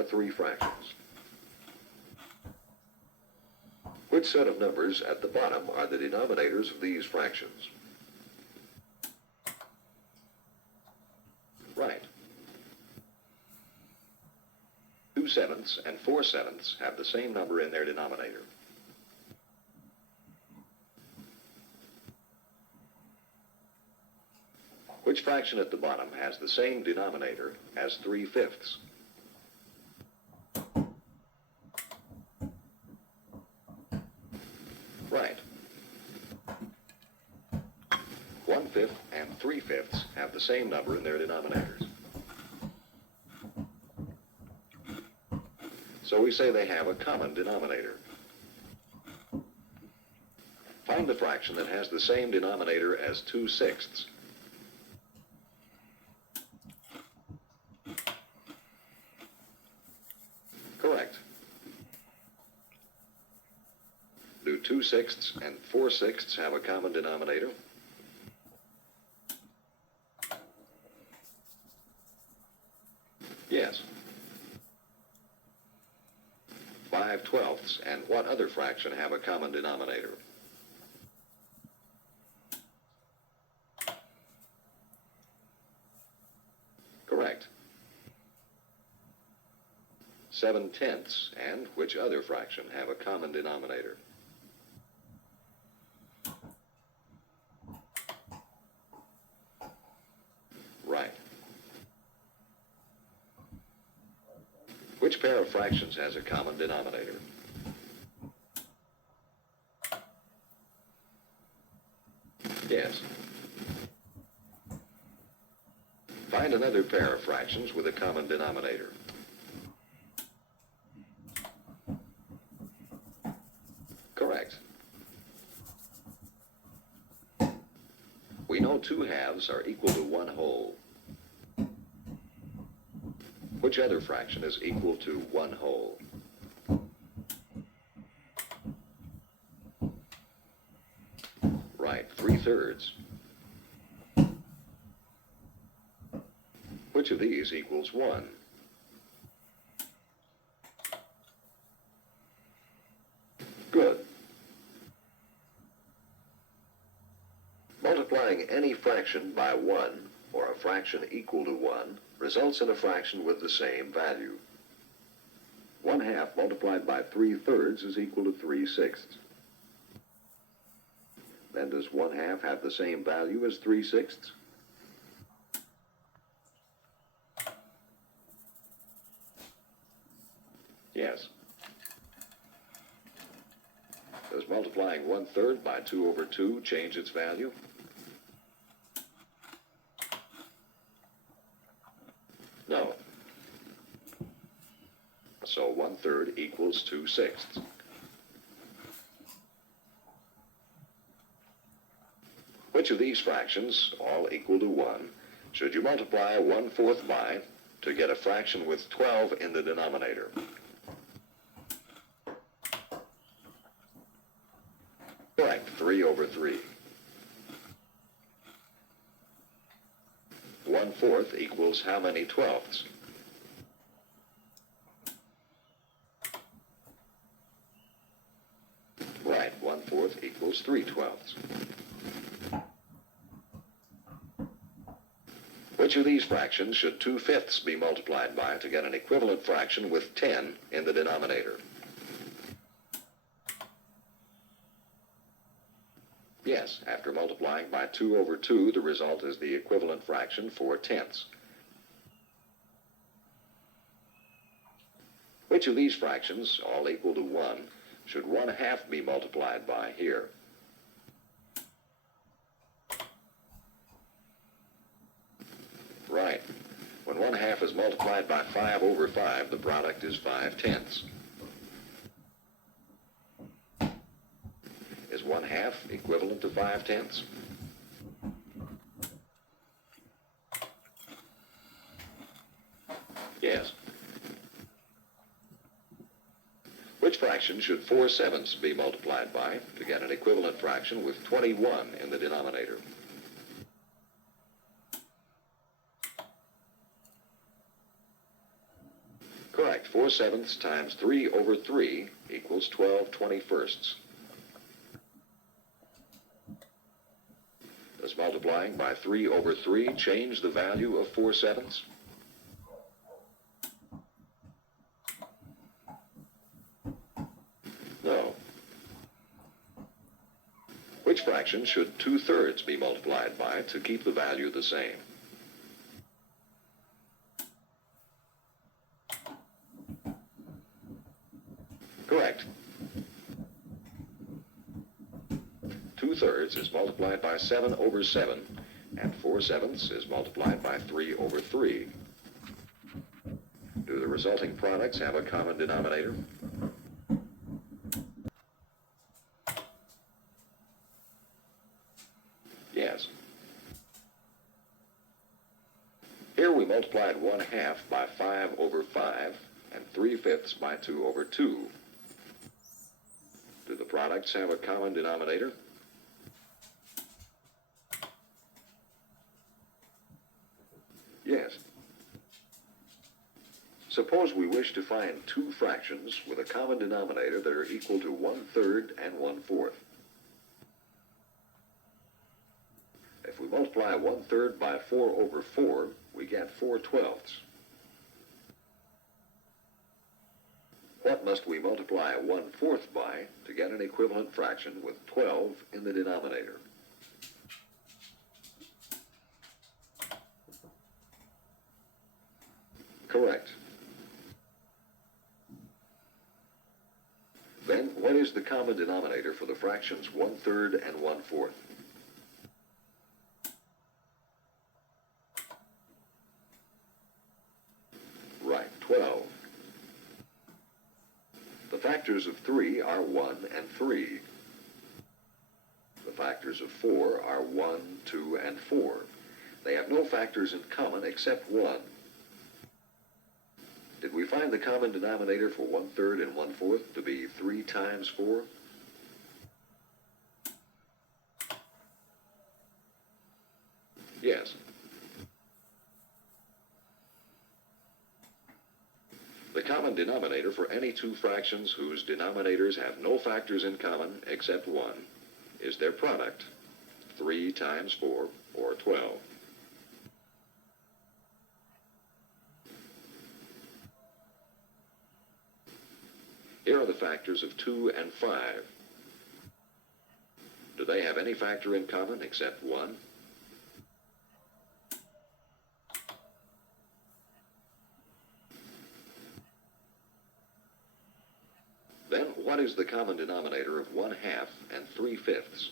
are three fractions. Which set of numbers at the bottom are the denominators of these fractions? Right. 2/7 and 4/7 have the same number in their denominator. Which fraction at the bottom has the same denominator as 3/5? Right. 1/5 and 3/5 have the same number in their denominators. So we say they have a common denominator. Find the fraction that has the same denominator as 2/6. Correct. Do 2/6 and 4/6 have a common denominator? Yes. 5/12 and what other fraction have a common denominator? Correct. 7/10 and which other fraction have a common denominator? Right. Which pair of fractions has a common denominator? Yes. Find another pair of fractions with a common denominator. Correct. We know 2/2 are equal to 1/2. Which other fraction is equal to 1/2? Right, 3/3. Which of these equals 1? Good. Multiplying any fraction by 1, or a fraction equal to 1, results in a fraction with the same value. 1/2 multiplied by 3/3 is equal to 3/6. Then does 1/2 have the same value as 3/6? Yes. Does multiplying 1/3 by 2/2 change its value? No. So 1/3 equals 2/6. Which of these fractions, all equal to 1, should you multiply 1/4 by to get a fraction with 12 in the denominator? Correct, 3/3. 1/4 equals how many 12ths? Right, 1/4 equals 3/12. Which of these fractions should 2/5 be multiplied by to get an equivalent fraction with 10 in the denominator? Yes, after multiplying by 2/2, the result is the equivalent fraction 4/10. Which of these fractions, all equal to 1, should 1/2 be multiplied by here? Right. When 1/2 is multiplied by 5/5, the product is 5/10. Is 1/2 equivalent to 5/10? Yes. Which fraction should 4/7 be multiplied by to get an equivalent fraction with 21 in the denominator? Correct. 4/7 times 3 over 3 equals 12/21. Does multiplying by 3 over 3 change the value of 4/7? No. Which fraction should 2/3 be multiplied by to keep the value the same? Correct. 2/3 is multiplied by 7 over 7, and 4/7 is multiplied by 3 over 3. Do the resulting products have a common denominator? Yes. Here we multiplied 1/2 by 5 over 5 and 3/5 by 2 over 2. Do the products have a common denominator? Yes. Suppose we wish to find two fractions with a common denominator that are equal to 1/3 and 1/4. If we multiply 1/3 by 4 over 4, we get 4/12. What must we multiply 1/4 by to get an equivalent fraction with 12 in the denominator? Correct. Then, what is the common denominator for the fractions 1/3 and 1/4? Right, 12. The factors of 3 are 1 and 3. The factors of 4 are 1, 2, and 4. They have no factors in common except 1. Did we find the common denominator for 1/3 and 1/4 to be 3 times 4? Yes. The common denominator for any two fractions whose denominators have no factors in common except 1 is their product, 3 times 4, or 12. Here are the factors of 2 and 5. Do they have any factor in common except 1? Then what is the common denominator of 1/2 and 3/5?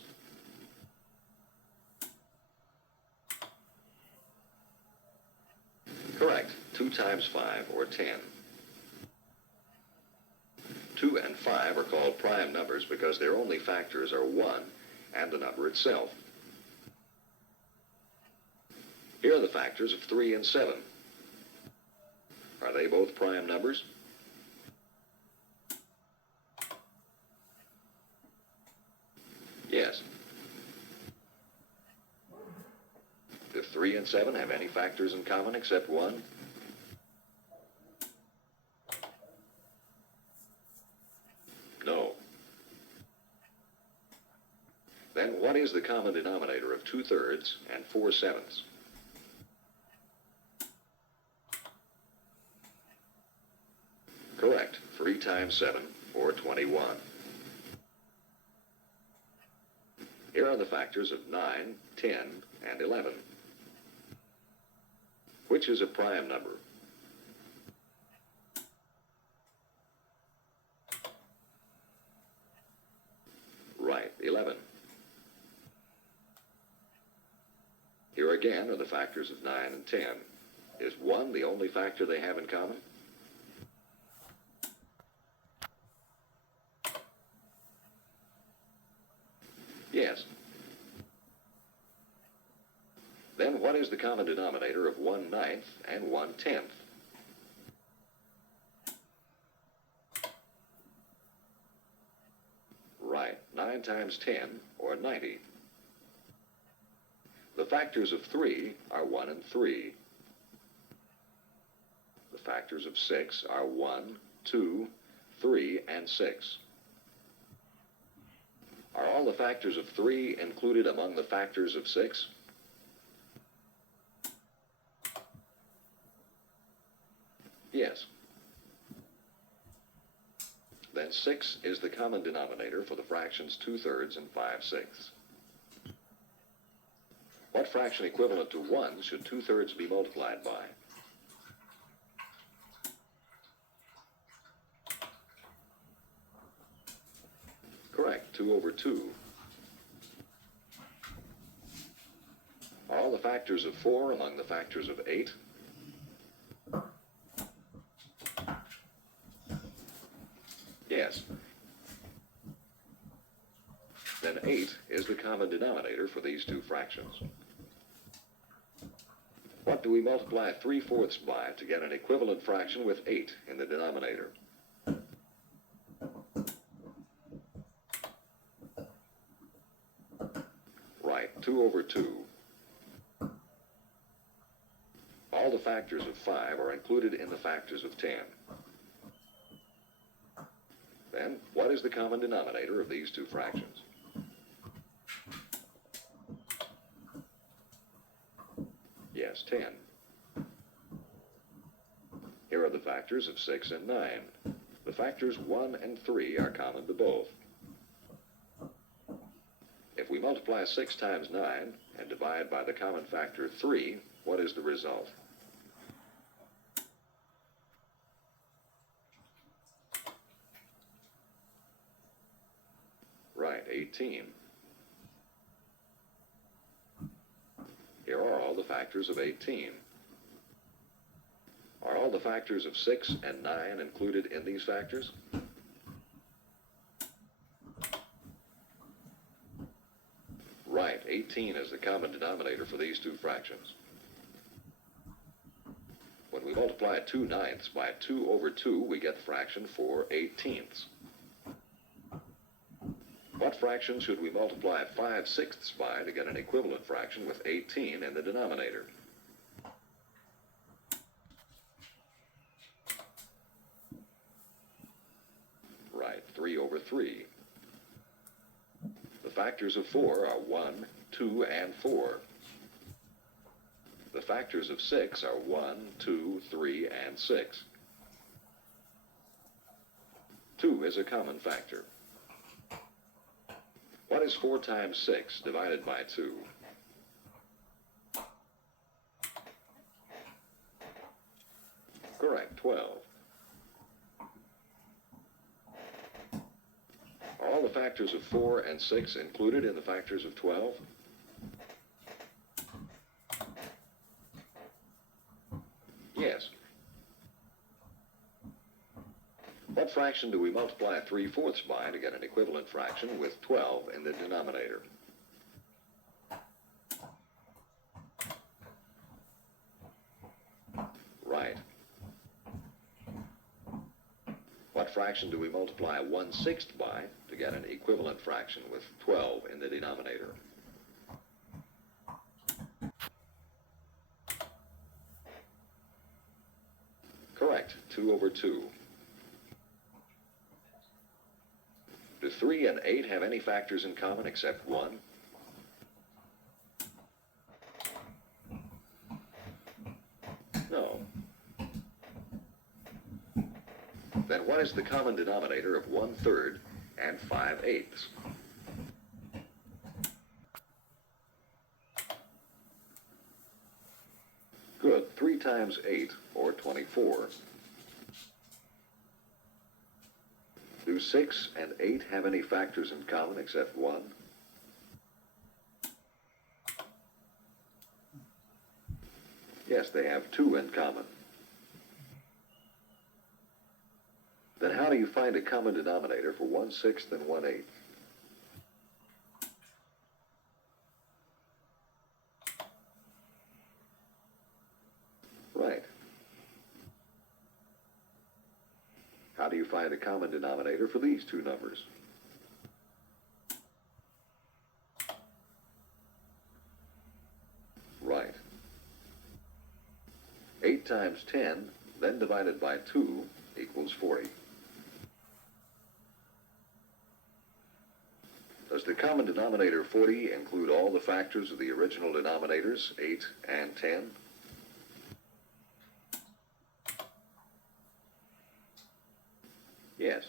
Correct, 2 times 5, or 10. 2 and 5 are called prime numbers because their only factors are 1 and the number itself. Here are the factors of 3 and 7. Are they both prime numbers? Yes. Do 3 and 7 have any factors in common except 1? No. Then what is the common denominator of 2/3 and 4/7? Correct, 3 times 7, or 21. Here are the factors of 9, 10, and 11. Which is a prime number? Right, 11. Here again are the factors of 9 and 10. Is 1 the only factor they have in common? Yes. Then what is the common denominator of 1/9 and 1/10? Right, 9 times 10, or 90. The factors of 3 are 1 and 3. The The factors of 6 are 1, 2, 3, and 6. Are all the factors of 3 included among the factors of 6? Yes. Then 6 is the common denominator for the fractions 2/3 and 5/6. What fraction equivalent to 1 should 2/3 be multiplied by? Correct, 2/2. Are all the factors of 4 among the factors of 8? Yes. Then 8 is the common denominator for these two fractions. What do we multiply 3/4 by to get an equivalent fraction with 8 in the denominator? Right, 2/2. All the factors of 5 are included in the factors of 10. Then, what is the common denominator of these two fractions? Yes, 10. Here are the factors of 6 and 9. The factors 1 and 3 are common to both. If we multiply 6 times 9 and divide by the common factor 3, what is the result? Right, 18. Here are all the factors of 18. Are all the factors of 6 and 9 included in these factors? Right, 18 is the common denominator for these two fractions. When we multiply 2/9 by 2/2, we get the fraction 4/18. What fraction should we multiply 5/6 by to get an equivalent fraction with 18 in the denominator? Right, 3/3. The factors of 4 are 1, 2, and 4. The factors of 6 are 1, 2, 3, and 6. 2 is a common factor. What is 4 times 6 divided by 2? Correct, 12. Are all the factors of 4 and 6 included in the factors of 12? Yes. What fraction do we multiply 3/4 by to get an equivalent fraction with 12 in the denominator? Right. What fraction do we multiply 1/6 by to get an equivalent fraction with 12 in the denominator? Correct, 2/2. Do 3 and 8 have any factors in common except 1? No. Then what is the common denominator of 1/3 and 5/8? Good. 3 times 8, or 24. Do 6 and 8 have any factors in common except 1? Yes, they have 2 in common. Then how do you find a common denominator for 1/6 and 1/8? Right. How do you find a common denominator for these two numbers? Right. 8 times 10 then divided by 2 equals 40. Does the common denominator 40 include all the factors of the original denominators, 8 and 10? Yes.